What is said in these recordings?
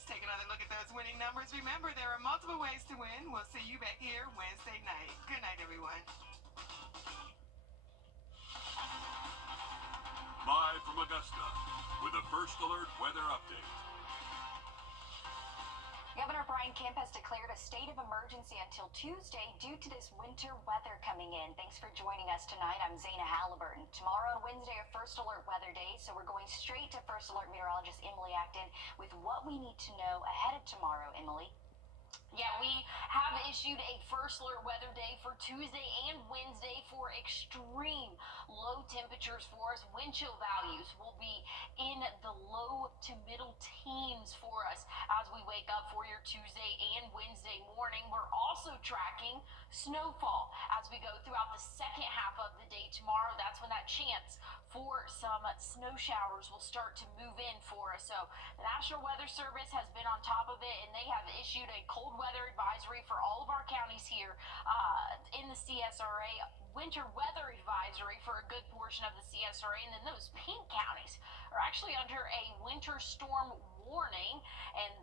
Let's take another look at those winning numbers. Remember, there are multiple ways to win. We'll see you back here Wednesday night. Good night, everyone. Live from Augusta with a First Alert weather update. Governor Brian Kemp has declared a state of emergency until Tuesday due to this winter weather coming in. Thanks for joining us tonight. I'm Zaina Halliburton. Tomorrow and Wednesday are First Alert weather days, so we're going straight to First Alert meteorologist Emily Acton with what we need to know ahead of tomorrow. Emily. Yeah, we have issued a First Alert weather day for Tuesday and Wednesday for extreme low temperatures for us. Wind chill values will be in the low to middle teens for us as we wake up for your Tuesday and Wednesday morning. We're also tracking snowfall as we go throughout the second half of the day tomorrow. That's when that chance for some snow showers will start to move in for us. So the National Weather Service has been on top of it, and they have issued a cold weather advisory for all of our counties here in the CSRA, winter weather advisory for a good portion of the CSRA, and then those pink counties are actually under a winter storm warning. And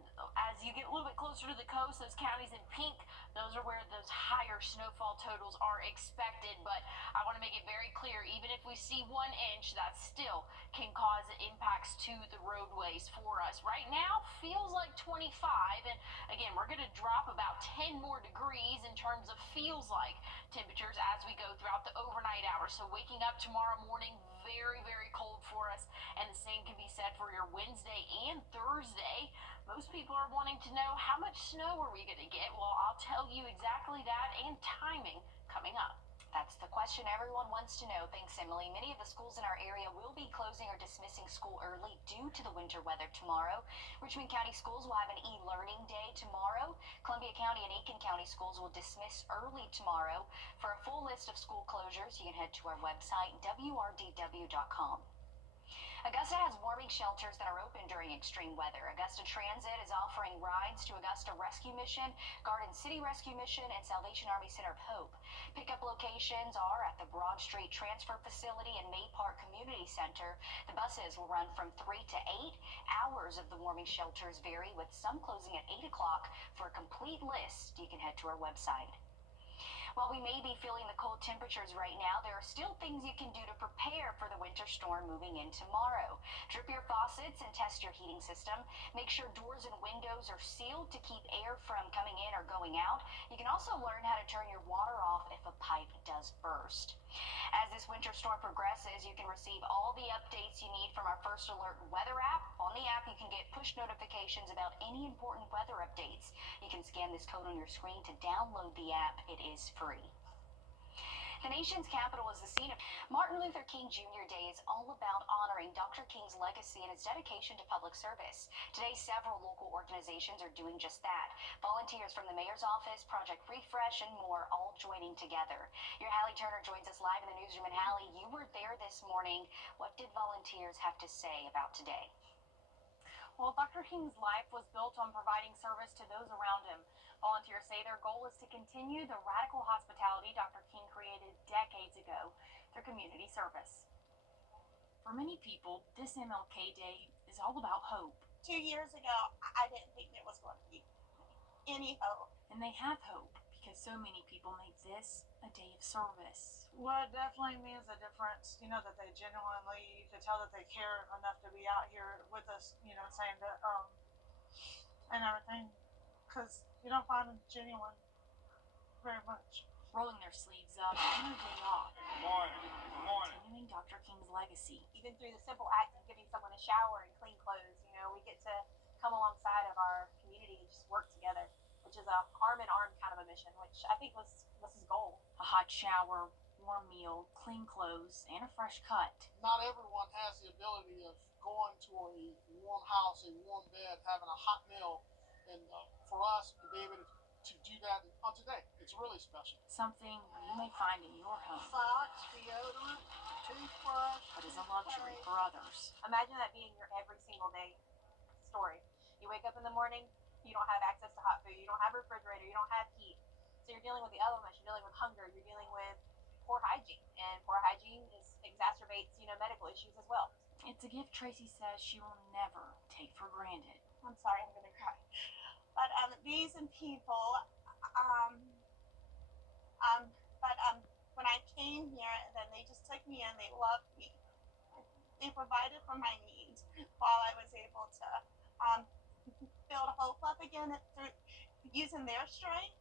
as you get a little bit closer to the coast, those counties in pink, those are where those higher snowfall totals are expected. But I want to make it very clear, even if we see 1 inch, that still can cause impacts to the roadways for us. Right now feels like 25, and again, we're going to drop about 10 more degrees in terms of feels like temperatures as we go throughout the overnight hours. So waking up tomorrow morning, very, very cold for us, and the same can be said for your Wednesday and Thursday. Most people are wanting to know, how much snow are we going to get? Well, I'll tell you exactly that and timing coming up. That's the question everyone wants to know. Thanks, Emily. Many of the schools in our area will be closing or dismissing school early due to the winter weather tomorrow. Richmond County schools will have an e-learning day tomorrow. Columbia County and Aiken County schools will dismiss early tomorrow. For a full list of school closures, you can head to our website, wrdw.com. Augusta has warming shelters that are open during extreme weather. Augusta Transit is offering rides to Augusta Rescue Mission, Garden City Rescue Mission, and Salvation Army Center of Hope. Pickup locations are at the Broad Street Transfer Facility and May Park Community Center. The buses will run from 3 to 8. Hours of the warming shelters vary, with some closing at 8 o'clock. For a complete list, you can head to our website. While we may be feeling the cold temperatures right now, there are still things you can do to prepare for the winter storm moving in tomorrow. Drip your faucets and test your heating system. Make sure doors and windows are sealed to keep air from coming in or going out. You can also learn how to turn your water off if a pipe does burst. As this winter storm progresses, you can receive all the updates you need from our First Alert weather app. On the app, you can get push notifications about any important weather updates. You can scan this code on your screen to download the app. It is free. The nation's capital is the scene of Martin Luther King Jr. Day is all about honoring Dr. King's legacy and his dedication to public service. Today, several local organizations are doing just that. Volunteers from the mayor's office, Project Refresh, and more all joining together. Your Hallie Turner joins us live in the newsroom. And Hallie, you were there this morning. What did volunteers have to say about today? Well, Dr. King's life was built on providing service to those around him. Volunteers say their goal is to continue the radical hospitality Dr. King created decades ago through community service. For many people, this MLK Day is all about hope. 2 years ago, I didn't think there was going to be any hope. And they have hope because so many people make this a day of service. Well, it definitely means a difference, that they genuinely, you can tell that they care enough to be out here with us, saying that, and everything, because you don't find them genuine very much. Rolling their sleeves up on their day off. Morning. Continuing Dr. King's legacy. Even through the simple act of giving someone a shower and clean clothes, we get to come alongside of our community and just work together, which is a arm-in-arm kind of a mission, which I think was his goal. A hot shower, warm meal, clean clothes, and a fresh cut. Not everyone has the ability of going to a warm house, a warm bed, having a hot meal, and for us to be able to do that on today, it's really special. Something you may find in your home, Socks, deodorant, toothbrush. but is a luxury for others. Imagine that being your every single day story. You wake up in the morning, you don't have access to hot food, you don't have a refrigerator, you don't have heat. So you're dealing with the elements, you're dealing with hunger, you're dealing with poor hygiene. And poor hygiene exacerbates, medical issues as well. It's a gift Tracy says she will never take for granted. I'm sorry, I'm gonna cry. But these and people, when I came here, and then they just took me in. They loved me. They provided for my needs while I was able to build hope up again through using their strength.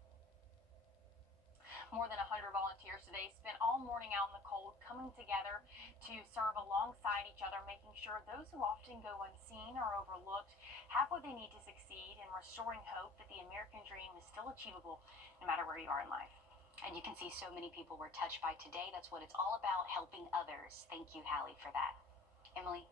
More than 100 volunteers today spent all morning out in the cold, coming together to serve alongside each other, making sure those who often go unseen or overlooked have what they need to succeed, and restoring hope that the American dream is still achievable no matter where you are in life. And you can see so many people were touched by today. That's what it's all about, helping others. Thank you, Hallie, for that. Emily?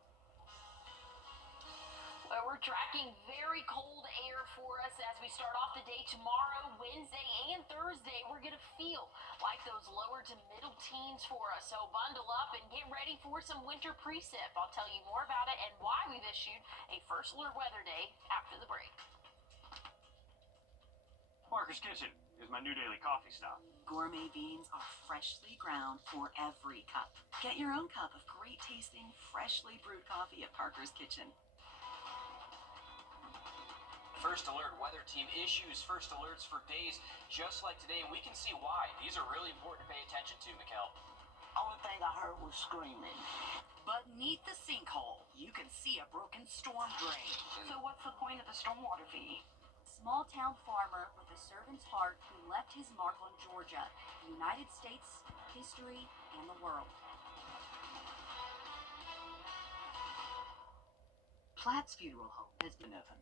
Well, we're tracking very cold air for us as we start off the day tomorrow, Wednesday, and Thursday. We're going to feel like those lower to middle teens for us. So bundle up and get ready for some winter precip. I'll tell you more about it and why we've issued a first alert weather day after the break. Parker's Kitchen is my new daily coffee stop. Gourmet beans are freshly ground for every cup. Get your own cup of great tasting, freshly brewed coffee at Parker's Kitchen. First Alert weather team issues first alerts for days just like today, and we can see why. These are really important to pay attention to, Mikkel. Only thing I heard was screaming. Beneath the sinkhole, you can see a broken storm drain. So what's the point of the stormwater fee? Small town farmer with a servant's heart who left his mark on Georgia, the United States, history, and the world. Platt's funeral home has been opened.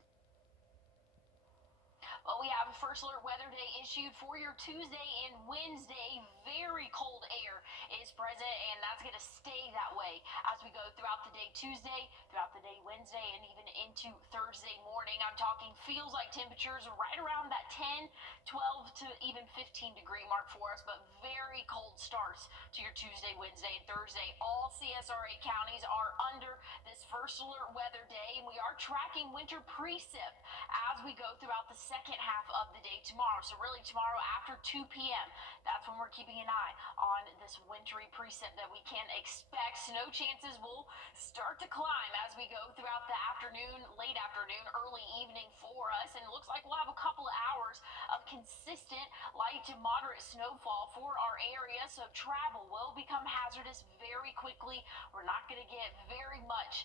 Well, we have a first alert weather day issued for your Tuesday and Wednesday. Very cold air is present, and that's going to stay that way as we go throughout the day Tuesday, throughout the day Wednesday, and even into Thursday morning. I'm talking feels like temperatures right around that 10, 12 to even 15 degree mark for us, but very cold starts to your Tuesday, Wednesday, and Thursday. All CSRA counties are under this first alert weather day, and we are tracking winter precip as we go throughout the second half of the day tomorrow. So really tomorrow after 2 p.m., that's when we're keeping an eye on this wintry precip that we can expect. Snow chances will start to climb as we go throughout the afternoon, late afternoon, early evening for us. And it looks like we'll have a couple of hours of consistent light to moderate snowfall for our area. So travel will become hazardous very quickly. We're not going to get very much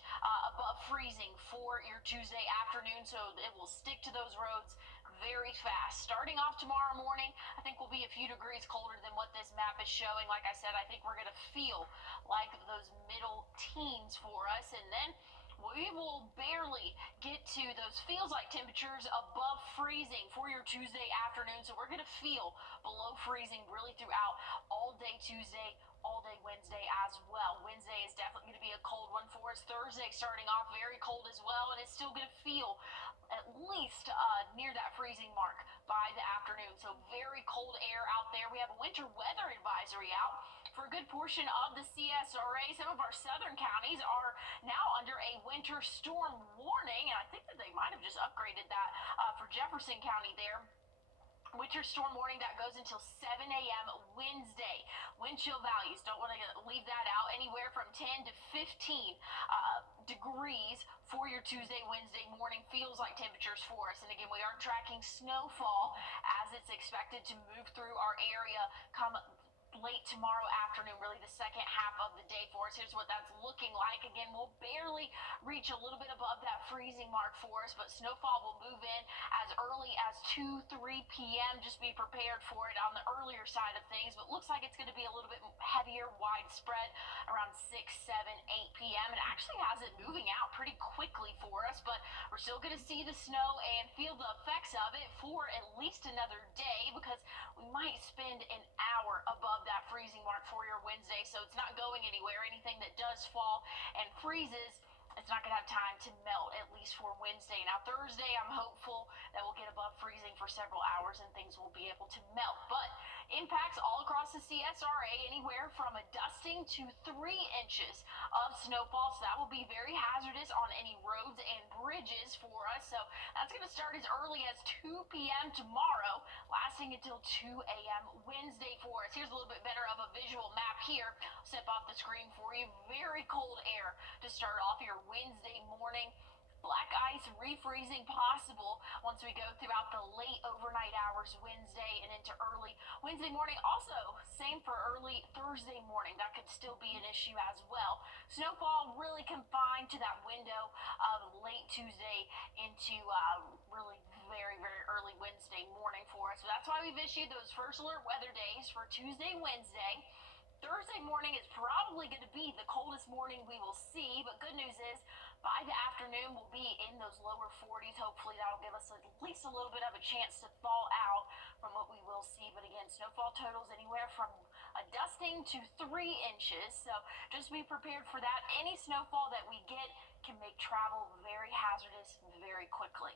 above freezing for your Tuesday afternoon. So it will stick to those roads very fast. Starting off tomorrow morning, I think we'll be a few degrees colder than what this map is showing. Like I said, I think we're going to feel like those middle teens for us, and then we will barely get to those feels like temperatures above freezing for your Tuesday afternoon. So we're going to feel below freezing really throughout all day Tuesday, all day Wednesday as well. Wednesday is definitely going to be a cold one for us. Thursday starting off very cold as well, and it's still going to feel at least near that freezing mark by the afternoon. So very cold air out there. We have a winter weather advisory out for a good portion of the CSRA. Some of our southern counties are now under a winter storm warning, and I think that they might have just upgraded that for Jefferson County there. Winter storm warning that goes until 7 a.m. Wednesday. Wind chill values, don't want to leave that out, anywhere from 10 to 15 degrees for your Tuesday, Wednesday morning. Feels like temperatures for us. And again, we are tracking snowfall as it's expected to move through our area come late tomorrow afternoon, really the second half of the day for us. Here's what that's looking like. Again, we'll barely reach a little bit above that freezing mark for us, but snowfall will move in as early as 2, 3 p.m. Just be prepared for it on the earlier side of things, but looks like it's going to be a little bit heavier, widespread around 6, 7, 8 p.m. It actually has it moving out pretty quickly for us, but we're still going to see the snow and feel the effects of it for at least another day, because we might spend an hour above that freezing mark for your Wednesday, so it's not going anywhere. Anything that does fall and freezes, it's not going to have time to melt, at least for Wednesday. Now, Thursday, I'm hopeful that we'll get above freezing for several hours and things will be able to melt. But impacts all across the CSRA, anywhere from a dusting to 3 inches of snowfall. So that will be very hazardous on any roads and bridges for us. So that's That's going to start as early as 2 p.m. tomorrow, lasting until 2 a.m. Wednesday for us. Here's a little bit better of a visual map here. Step off the screen for you. Very cold air to start off your Wednesday morning. Black ice refreezing possible once we go throughout the late overnight hours Wednesday and into early Wednesday morning. Also, same for early Thursday morning. That could still be an issue as well. Snowfall really confined to that window of late Tuesday into really very, very early Wednesday morning for us. So that's why we've issued those first alert weather days for Tuesday, Wednesday. Thursday morning is probably going to be the coldest morning we will see, but good news is by the afternoon we'll be in those lower 40s. Hopefully that'll give us at least a little bit of a chance to thaw out from what we will see. But again, snowfall totals anywhere from a dusting to 3 inches. So just be prepared for that. Any snowfall that we get can make travel very hazardous very quickly.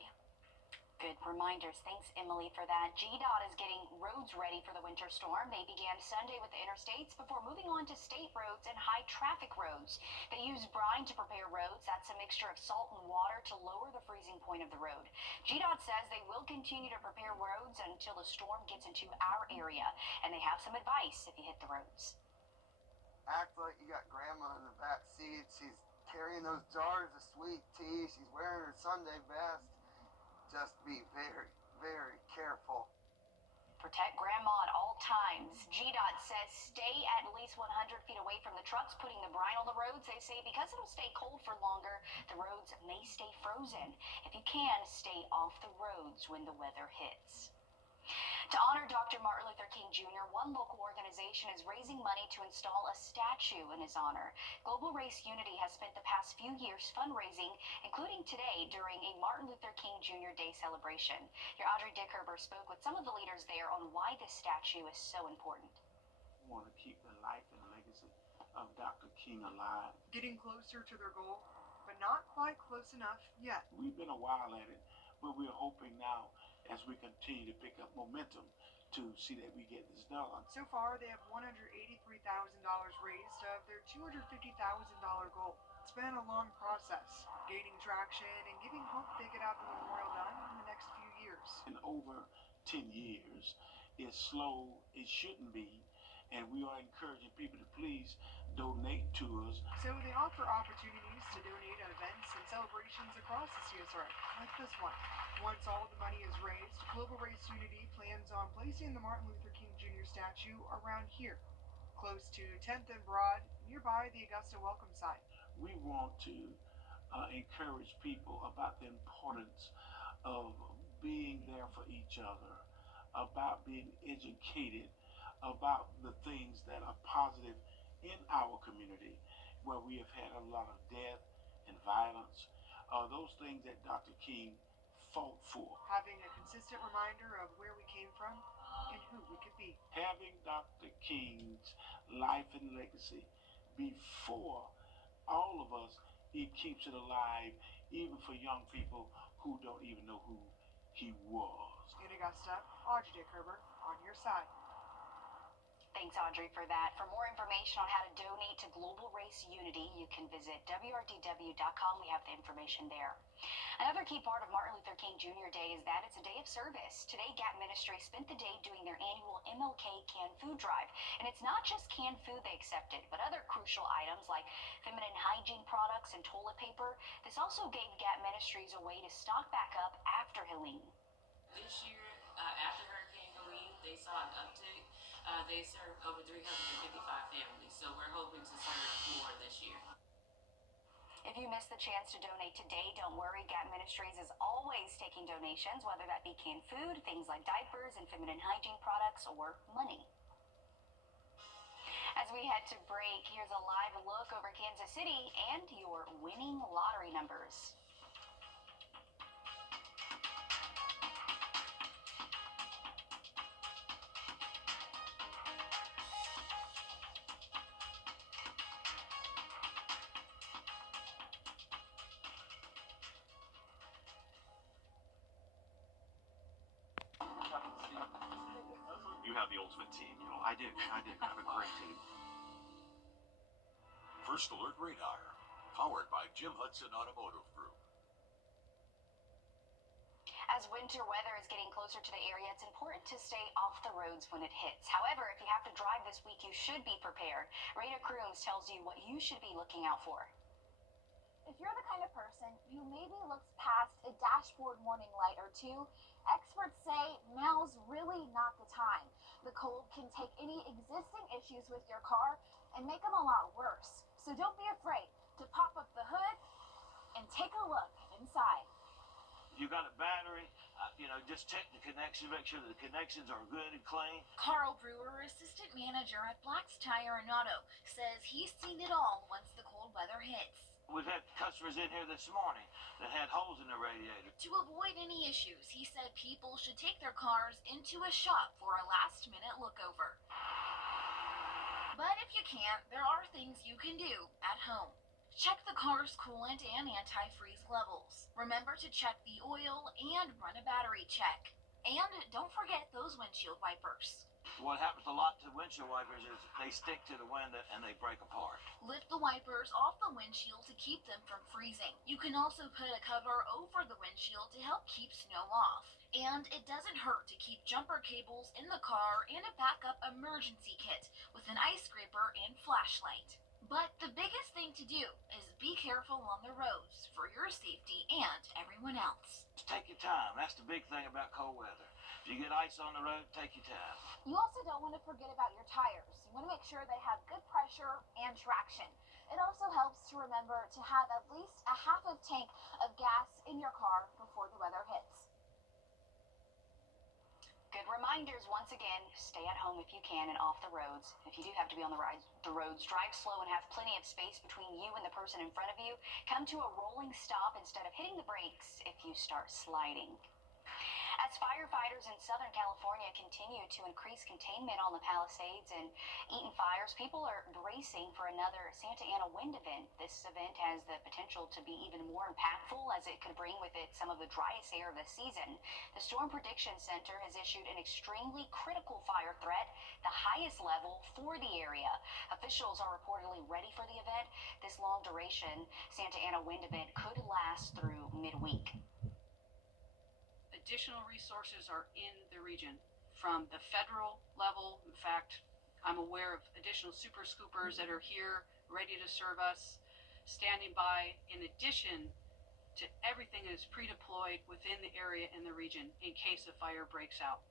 Good reminders. Thanks, Emily, for that. GDOT is getting roads ready for the winter storm. They began Sunday with the interstates before moving on to state roads and high traffic roads. They use brine to prepare roads. That's a mixture of salt and water to lower the freezing point of the road. GDOT says they will continue to prepare roads until the storm gets into our area, and they have some advice if you hit the roads. Act like you got grandma in the back seat. She's carrying those jars of sweet tea. She's wearing her Sunday best. Just be very, very careful. Protect grandma at all times. GDOT says stay at least 100 feet away from the trucks putting the brine on the roads. They say because it'll stay cold for longer, the roads may stay frozen. If you can, stay off the roads when the weather hits. To honor Dr. Martin Luther King Jr., one local organization is raising money to install a statue in his honor. Global Race Unity has spent the past few years fundraising, including today during a Martin Luther King Jr. Day celebration. Your Audrey Dickerber spoke with some of the leaders there on why this statue is so important. We want to keep the life and legacy of Dr. King alive. Getting closer to their goal, but not quite close enough yet. We've been a while at it, but we're hoping now, as we continue to pick up momentum, to see that we get this done. So far, they have $183,000 raised of their $250,000 goal. It's been a long process, gaining traction and giving hope they could have the memorial done in the next few years. In over 10 years, it's slow, it shouldn't be, and we are encouraging people to please donate to us. So they offer opportunities to donate at events and celebrations across the CSR, like this one. Once all of the money is raised, Global Race Unity plans on placing the Martin Luther King Jr. statue around here, close to 10th and Broad, nearby the Augusta Welcome Site. We want to encourage people about the importance of being there for each other, about being educated, about the things that are positive in our community, where we have had a lot of death and violence, those things that Dr. King fought for. Having a consistent reminder of where we came from and who we could be. Having Dr. King's life and legacy before all of us, it keeps it alive, even for young people who don't even know who he was. In Augusta, Audrey Dickerber on your side. Thanks, Audrey, for that. For more information on how to donate to Global Race Unity, you can visit wrdw.com. We have the information there. Another key part of Martin Luther King Jr. Day is that it's a day of service. Today, Gap Ministry spent the day doing their annual MLK canned food drive. And it's not just canned food they accepted, but other crucial items like feminine hygiene products and toilet paper. This also gave Gap Ministries a way to stock back up after Helene. This year, after Hurricane Helene, they saw an uptick. They served over 355 families, so we're hoping to serve more this year. If you missed the chance to donate today, don't worry. Gap Ministries is always taking donations, whether that be canned food, things like diapers and feminine hygiene products, or money. As we head to break, here's a live look over Kansas City and your winning lottery numbers. You have the ultimate team. You know, I do. I have a great team. First Alert Radar, powered by Jim Hudson Automotive Group. As winter weather is getting closer to the area, it's important to stay off the roads when it hits. However, if you have to drive this week, you should be prepared. Rita Crooms tells you what you should be looking out for. If you're the kind of person who maybe looks past a dashboard warning light or two, experts say now's really not the time. The cold can take any existing issues with your car and make them a lot worse. So don't be afraid to pop up the hood and take a look inside. You got a battery, just check the connection, make sure that the connections are good and clean. Carl Brewer, assistant manager at Black's Tire and Auto, says he's seen it all once the cold weather hits. We've had customers in here this morning that had holes in the radiator. To avoid any issues, he said people should take their cars into a shop for a last-minute lookover. But if you can't, there are things you can do at home. Check the car's coolant and antifreeze levels. Remember to check the oil and run a battery check. And don't forget those windshield wipers. What happens a lot to windshield wipers is they stick to the wind and they break apart. Lift the wipers off the windshield to keep them from freezing. You can also put a cover over the windshield to help keep snow off. And it doesn't hurt to keep jumper cables in the car and a backup emergency kit with an ice scraper and flashlight. But the biggest thing to do is be careful on the roads for your safety and everyone else. Just take your time. That's the big thing about cold weather. If you get ice on the road, take your time. You also don't want to forget about your tires. You want to make sure they have good pressure and traction. It also helps to remember to have at least a half a tank of gas in your car before the weather hits. Good reminders once again. Stay at home if you can and off the roads. If you do have to be on the roads, drive slow and have plenty of space between you and the person in front of you. Come to a rolling stop instead of hitting the brakes if you start sliding. As firefighters in Southern California continue to increase containment on the Palisades and Eaton fires, people are bracing for another Santa Ana wind event. This event has the potential to be even more impactful as it could bring with it some of the driest air of the season. The Storm Prediction Center has issued an extremely critical fire threat, the highest level for the area. Officials are reportedly ready for the event. This long duration Santa Ana wind event could last through midweek. Additional resources are in the region from the federal level. In fact, I'm aware of additional super scoopers that are here ready to serve us, standing by, in addition to everything that is pre-deployed within the area in the region in case a fire breaks out.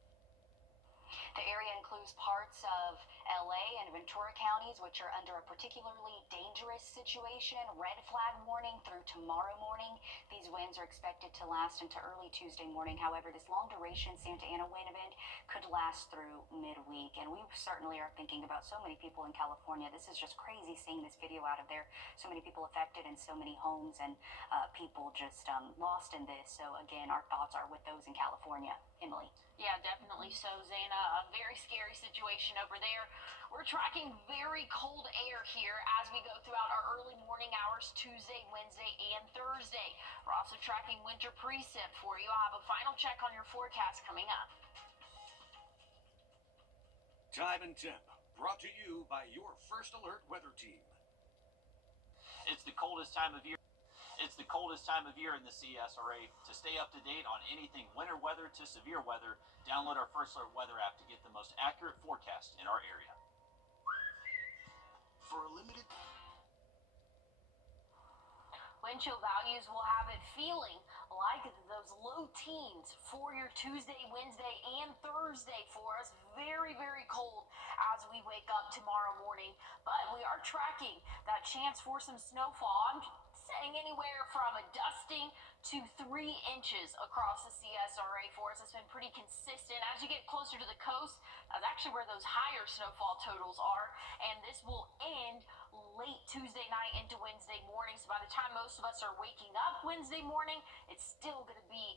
The area includes parts of LA and Ventura counties, which are under a particularly dangerous situation. Red flag warning through tomorrow morning. These winds are expected to last into early Tuesday morning. However, this long duration Santa Ana wind event could last through midweek. And we certainly are thinking about so many people in California. This is just crazy seeing this video out of there. So many people affected and so many homes and people just lost in this. So again, our thoughts are with those in California. Emily. Yeah, definitely so, Zana. A very scary situation over there. We're tracking very cold air here as we go throughout our early morning hours Tuesday, Wednesday, and Thursday. We're also tracking winter precip for you. I'll have a final check on your forecast coming up. Time and temp, brought to you by your First Alert weather team. It's the coldest time of year. It's the coldest time of year in the CSRA. To stay up to date on anything winter weather to severe weather, download our First Alert weather app to get the most accurate forecast in our area. For a limited... Wind chill values will have it feeling like those low teens for your Tuesday, Wednesday, and Thursday for us. Very, very cold as we wake up tomorrow morning. But we are tracking that chance for some snowfall. I'm saying anywhere from a dusting to 3 inches across the CSRA for us. It's been pretty consistent. As you get closer to the coast, that's actually where those higher snowfall totals are. And this will end late Tuesday night into Wednesday morning. So by the time most of us are waking up Wednesday morning, it's still going to be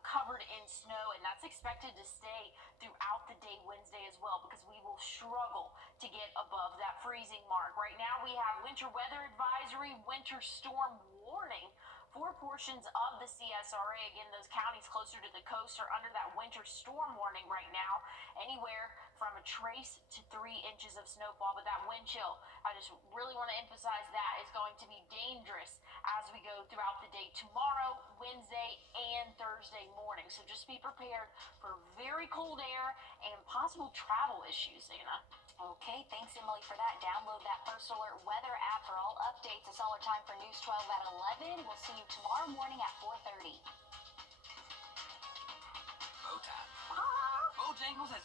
covered in snow. And that's expected to stay throughout the day Wednesday as well, because we will struggle to get above that freezing mark. Right now we have winter weather advisory, winter storm warning for portions of the CSRA. Again, those counties closer to the coast are under that winter storm warning right now, anywhere from a trace to 3 inches of snowfall. But that wind chill, I just really want to emphasize that, is going to be dangerous as we go throughout the day tomorrow, Wednesday, and Thursday. Thursday morning. So just be prepared for very cold air and possible travel issues, Anna. Okay, thanks Emily for that. Download that First Alert weather app for all updates. It's all our time for News 12 at 11. We'll see you tomorrow morning at 4:30. Bojangles has